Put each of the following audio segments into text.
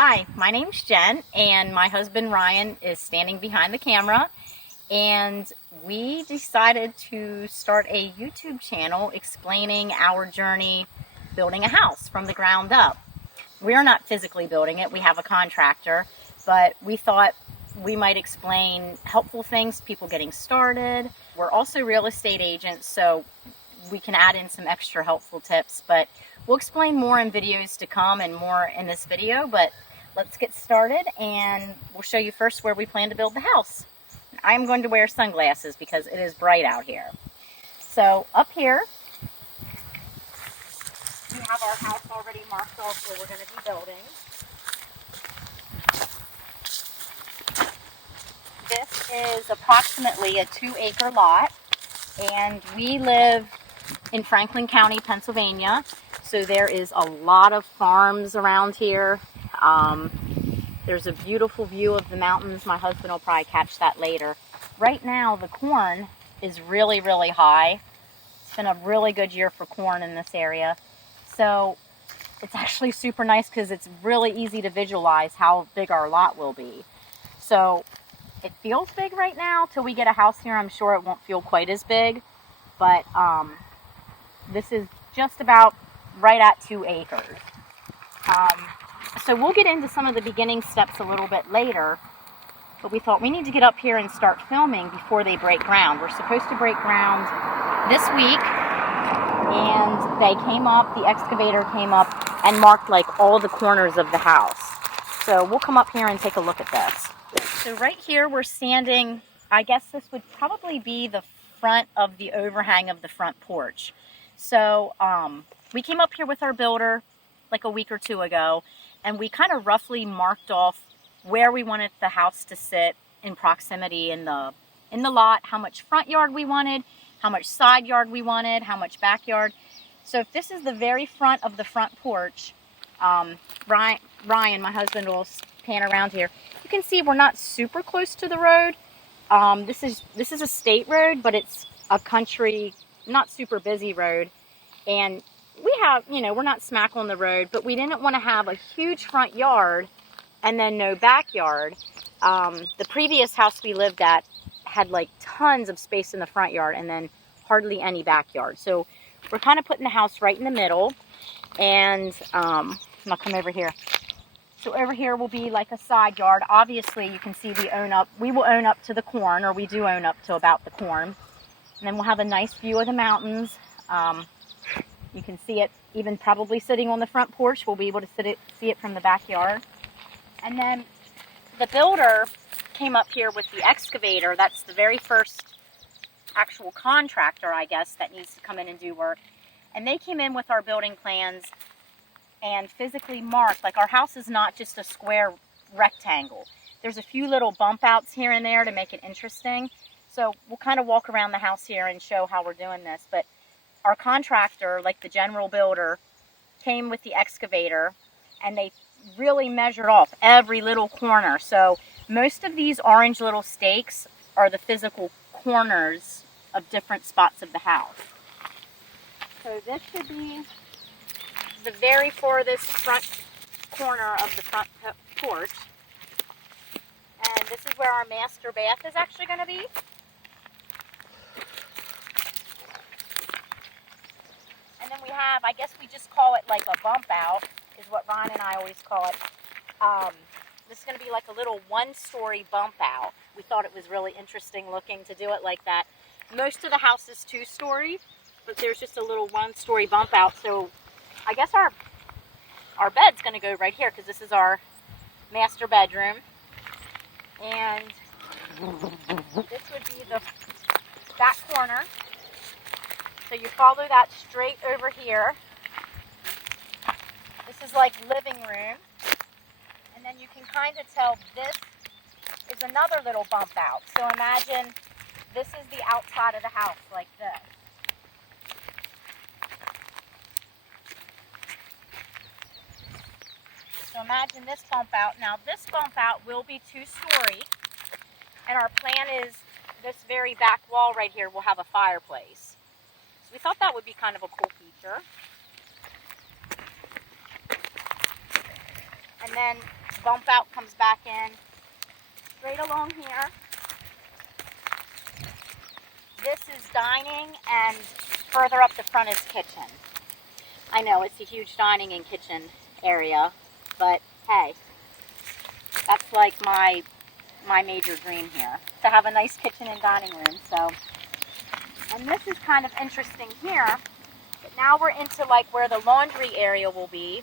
Hi, my name's Jen, and my husband Ryan is standing behind the camera, and we decided to start a YouTube channel explaining our journey building a house from the ground up. We're not physically building it, we have a contractor, but we thought we might explain helpful things to people getting started. We're also real estate agents, so we can add in some extra helpful tips, but we'll explain more in videos to come and more in this video. But let's get started, and we'll show you first where we plan to build the house. I'm going to wear sunglasses because it is bright out here. So up here we have our house already marked off where we're going to be building. This is approximately a 2-acre lot, and we live in Franklin County, Pennsylvania. So there is a lot of farms around here. There's a beautiful view of the mountains. My husband will probably catch that later. Right now, the corn is really, really high. It's been a really good year for corn in this area. So it's actually super nice because it's really easy to visualize how big our lot will be. So it feels big right now. Till we get a house here, I'm sure it won't feel quite as big. But this is just about right at 2 acres. So we'll get into some of the beginning steps a little bit later, but we thought we need to get up here and start filming before they break ground. We're supposed to break ground this week, and they came up, the excavator came up and marked like all the corners of the house. So we'll come up here and take a look at this. So right here we're standing, I guess this would probably be the front of the overhang of the front porch. So we came up here with our builder like a week or two ago, and we kind of roughly marked off where we wanted the house to sit in proximity in the lot, how much front yard we wanted, how much side yard we wanted, how much backyard. So if this is the very front of the front porch, Ryan, my husband, will pan around here. You can see we're not super close to the road. This is a state road, but it's a country, not super busy road. And we have, we're not smack on the road, but we didn't want to have a huge front yard and then no backyard. The previous house we lived at had like tons of space in the front yard and then hardly any backyard. So we're kind of putting the house right in the middle. And I'll come over here. So over here will be like a side yard. Obviously, you can see we will own up to the corn, or we do own up to about the corn. And then we'll have a nice view of the mountains. You can see it even probably sitting on the front porch. We'll be able to see it from the backyard. And then the builder came up here with the excavator. That's the very first actual contractor, I guess, that needs to come in and do work. And they came in with our building plans and physically marked, like our house is not just a square rectangle. There's a few little bump outs here and there to make it interesting. So we'll kind of walk around the house here and show how we're doing this. But our contractor, like the general builder, came with the excavator and they really measured off every little corner. So most of these orange little stakes are the physical corners of different spots of the house. So this should be the very farthest front corner of the front porch. And this is where our master bath is actually going to be. And then we have, I guess we just call it like a bump out, is what Ron and I always call it. This is going to be like a little 1-story bump out. We thought it was really interesting looking to do it like that. Most of the house is 2-story, but there's just a little 1-story bump out. So I guess our bed's going to go right here because this is our master bedroom. And this would be the back corner. So you follow that straight over here. This is like living room. And then you can kind of tell this is another little bump out. So imagine this is the outside of the house like this. So imagine this bump out. Now this bump out will be 2-story. And our plan is this very back wall right here will have a fireplace. So we thought that would be kind of a cool feature. and then bump out comes back in. Right along here, this is dining, and further up the front is kitchen. I know it's a huge dining and kitchen area, but hey, that's like my major dream here, to have a nice kitchen and dining room. So, and this is kind of interesting here, but now we're into like where the laundry area will be,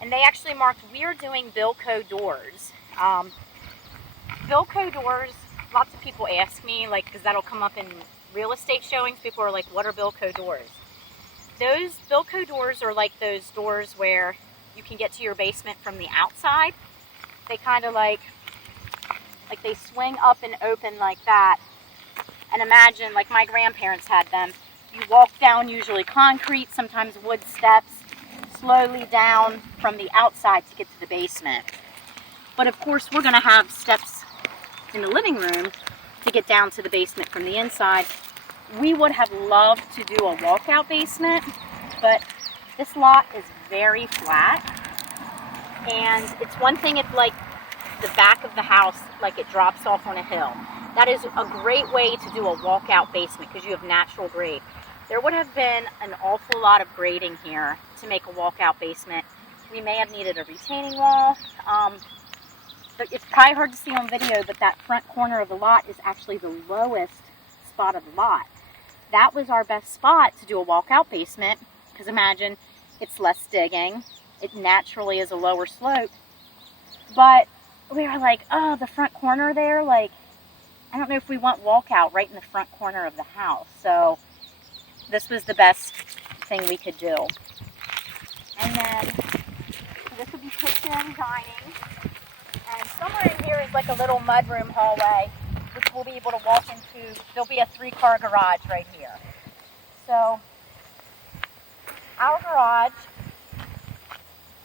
and they actually marked we're doing Bilco doors. Bilco doors, lots of people ask me, like, because that'll come up in real estate showings. People are like, what are Bilco doors? Those Bilco doors are like those doors where you can get to your basement from the outside. They kind of like they swing up and open like that. And imagine, like my grandparents had them. You walk down usually concrete, sometimes wood steps, slowly down from the outside to get to the basement. But of course, we're going to have steps in the living room to get down to the basement from the inside. We would have loved to do a walkout basement, but this lot is very flat. And it's one thing if like the back of the house, like it drops off on a hill. That is a great way to do a walkout basement because you have natural grade. There would have been an awful lot of grading here to make a walkout basement. We may have needed a retaining wall. But it's probably hard to see on video, but that front corner of the lot is actually the lowest spot of the lot. That was our best spot to do a walkout basement, because imagine, it's less digging. It naturally is a lower slope. But we were like, oh, the front corner there, like, I don't know if we want walkout right in the front corner of the house. So this was the best thing we could do. And then, so this would be kitchen, dining. And somewhere in here is like a little mudroom hallway, which we'll be able to walk into. There'll be a 3-car garage right here. So, our garage,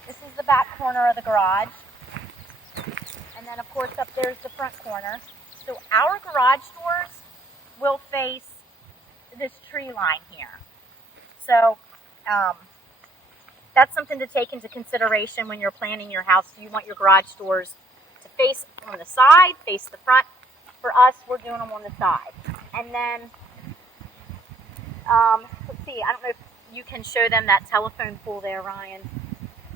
this is the back corner of the garage. And then, of course, up there's the front corner. So, our garage doors will face this tree line here. So, that's something to take into consideration when you're planning your house. Do you want your garage doors to face on the side, face the front? For us, we're doing them on the side. And then, let's see, I don't know if you can show them that telephone pole there, Ryan.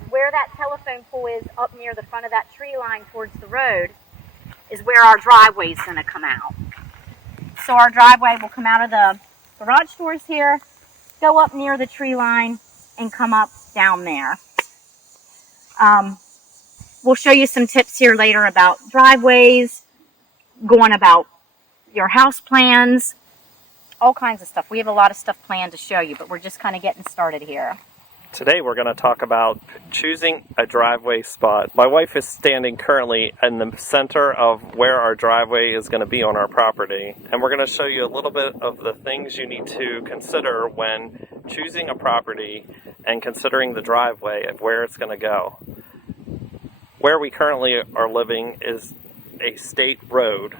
Where that telephone pole is up near the front of that tree line towards the road is where our driveway is going to come out. So our driveway will come out of the garage doors here, go up near the tree line, and come up down there. We'll show you some tips here later about driveways, going about your house plans, all kinds of stuff. We have a lot of stuff planned to show you, but we're just kind of getting started here. Today we're going to talk about choosing a driveway spot. My wife is standing currently in the center of where our driveway is going to be on our property, and we're going to show you a little bit of the things you need to consider when choosing a property and considering the driveway of where it's going to go. Where we currently are living is a state road,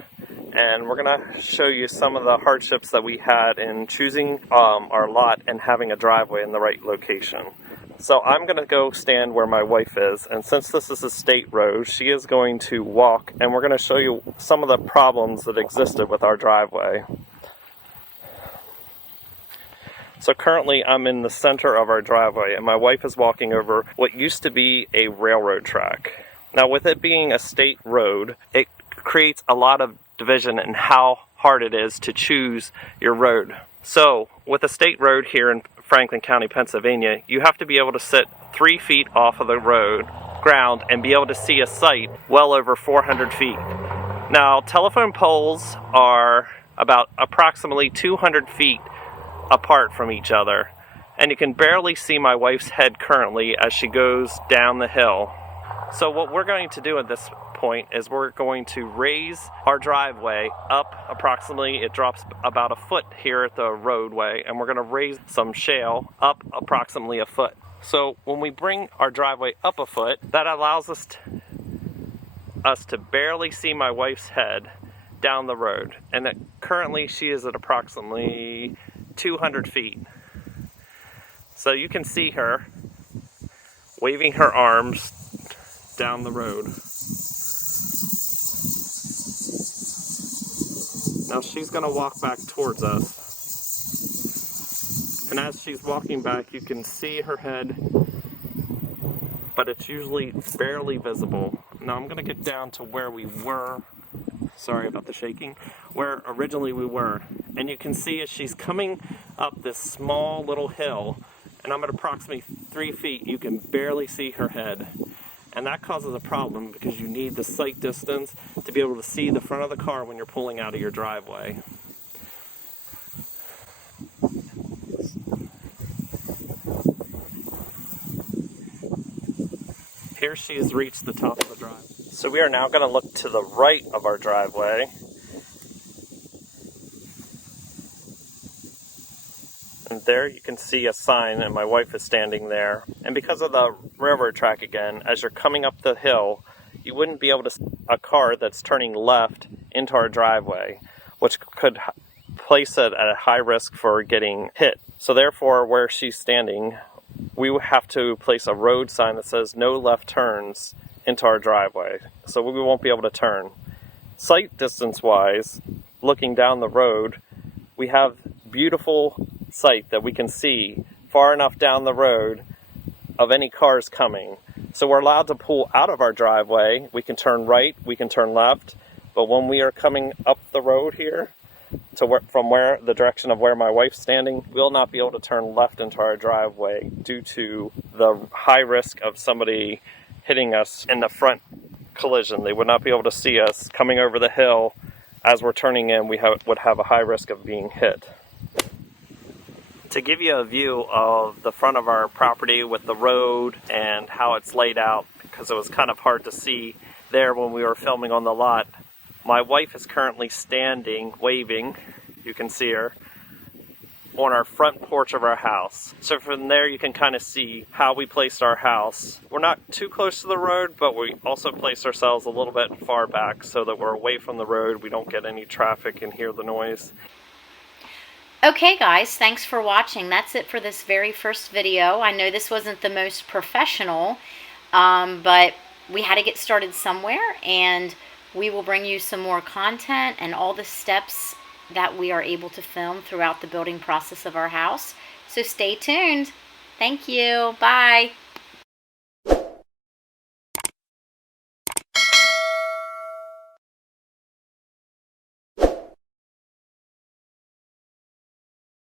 and we're going to show you some of the hardships that we had in choosing our lot and having a driveway in the right location. So I'm going to go stand where my wife is, and since this is a state road, she is going to walk, and we're going to show you some of the problems that existed with our driveway. So currently I'm in the center of our driveway, and my wife is walking over what used to be a railroad track. Now, with it being a state road, it creates a lot of division in how hard it is to choose your road. So, with a state road here in Franklin County, Pennsylvania, you have to be able to sit 3 feet off of the ground and be able to see a site well over 400 feet. Now, telephone poles are about approximately 200 feet apart from each other, and you can barely see my wife's head currently as she goes down the hill. So what we're going to do at this point is we're going to raise our driveway up approximately, it drops about a foot here at the roadway, and we're going to raise some shale up approximately a foot. So when we bring our driveway up a foot, that allows us to barely see my wife's head down the road, and currently she is at approximately 200 feet. So you can see her waving her arms down the road. Now she's going to walk back towards us. And as she's walking back, you can see her head, but it's usually barely visible. Now I'm going to get down to where we were. Sorry about the shaking. Where originally we were. And you can see as she's coming up this small little hill, and I'm at approximately 3 feet, you can barely see her head. And that causes a problem because you need the sight distance to be able to see the front of the car when you're pulling out of your driveway. Here she has reached the top of the driveway. So we are now going to look to the right of our driveway. And there you can see a sign, and my wife is standing there. And because of the railroad track again, as you're coming up the hill, you wouldn't be able to see a car that's turning left into our driveway, which could place it at a high risk for getting hit. So therefore, where she's standing, we would have to place a road sign that says no left turns into our driveway. So we won't be able to turn. Sight distance wise, looking down the road, we have beautiful sight that we can see far enough down the road of any cars coming. So we're allowed to pull out of our driveway. We can turn right, we can turn left, but when we are coming up the road here to from the direction of where my wife's standing, we'll not be able to turn left into our driveway due to the high risk of somebody hitting us in the front collision. They would not be able to see us coming over the hill as we're turning in. We would have a high risk of being hit. To give you a view of the front of our property with the road and how it's laid out, because it was kind of hard to see there when we were filming on the lot, my wife is currently standing, waving, you can see her, on our front porch of our house. So from there you can kind of see how we placed our house. We're not too close to the road, but we also placed ourselves a little bit far back so that we're away from the road, we don't get any traffic and hear the noise. Okay guys, thanks for watching. That's it for this very first video. I know this wasn't the most professional, but we had to get started somewhere, and we will bring you some more content and all the steps that we are able to film throughout the building process of our house. So stay tuned. Thank you. Bye.